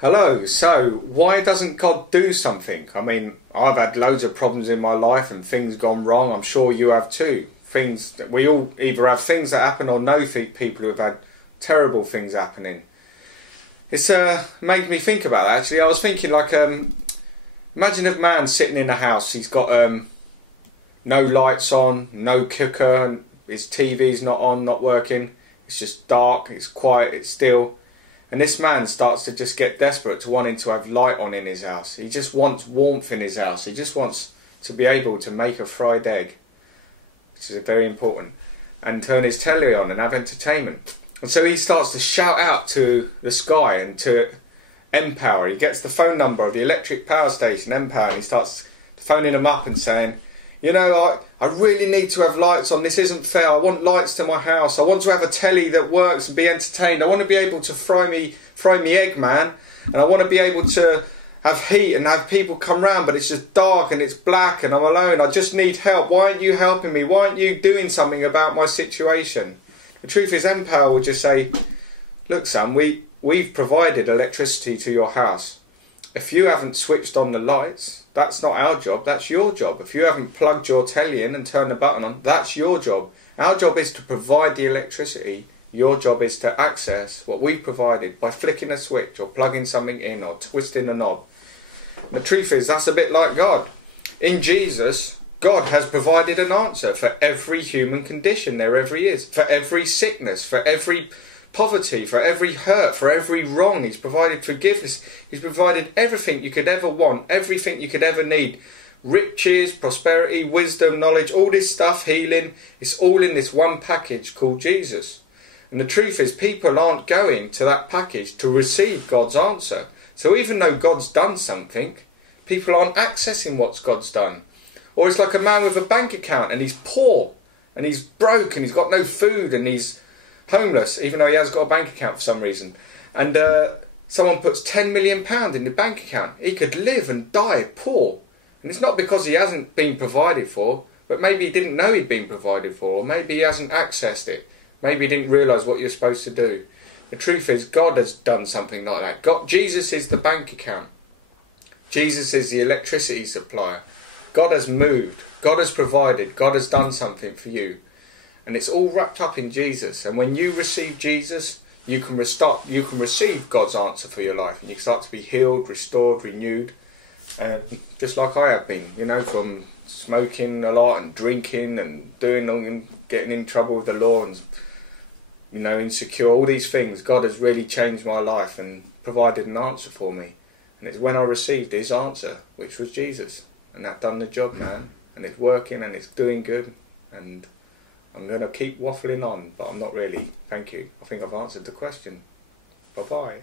Hello, so why doesn't God do something? I mean, I've had loads of problems in my life and things gone wrong. I'm sure you have too. Things that we all either have things that happen or know people who have had terrible things happening. It's made me think about that actually. I was thinking like, imagine a man sitting in a house. He's got no lights on, no cooker, and his TV's not on, not working. It's just dark, it's quiet, it's still. And this man starts to just get desperate to wanting to have light on in his house. He just wants warmth in his house. He just wants to be able to make a fried egg, which is very important, and turn his telly on and have entertainment. And so he starts to shout out to the sky and to Empower. He gets the phone number of the electric power station, Empower, and he starts phoning them up and saying, you know, I really need to have lights on. This isn't fair. I want lights to my house. I want to have a telly that works and be entertained. I want to be able to fry me egg, man. And I want to be able to have heat and have people come round, but it's just dark and it's black and I'm alone. I just need help. Why aren't you helping me? Why aren't you doing something about my situation? The truth is, Empower will just say, look, son, we've provided electricity to your house. If you haven't switched on the lights, that's not our job, that's your job. If you haven't plugged your telly in and turned the button on, that's your job. Our job is to provide the electricity. Your job is to access what we've provided by flicking a switch or plugging something in or twisting a knob. And the truth is, that's a bit like God. In Jesus, God has provided an answer for every human condition there ever is, for every sickness, for every poverty, for every hurt, for every wrong. He's provided forgiveness. He's provided everything you could ever want, everything you could ever need. Riches, prosperity, wisdom, knowledge, all this stuff, healing, it's all in this one package called Jesus. And the truth is, people aren't going to that package to receive God's answer. So even though God's done something, people aren't accessing what God's done. Or it's like a man with a bank account and he's poor and he's broke and he's got no food and he's homeless, even though he has got a bank account for some reason, and someone puts £10 million in the bank account. He could live and die poor, and it's not because he hasn't been provided for, but maybe he didn't know he'd been provided for, or maybe he hasn't accessed it, maybe he didn't realise what you're supposed to do. The truth is, God has done something like that. Jesus is the bank account. Jesus is the electricity supplier. God has moved, God has provided, God has done something for you. And it's all wrapped up in Jesus. And when you receive Jesus, you can receive God's answer for your life. And you can start to be healed, restored, renewed. Just like I have been, you know, from smoking a lot and drinking and getting in trouble with the law and, you know, insecure, all these things. God has really changed my life and provided an answer for me. And it's when I received his answer, which was Jesus. And that done the job, man. And it's working and it's doing good. And I'm going to keep waffling on, but I'm not really. Thank you. I think I've answered the question. Bye-bye.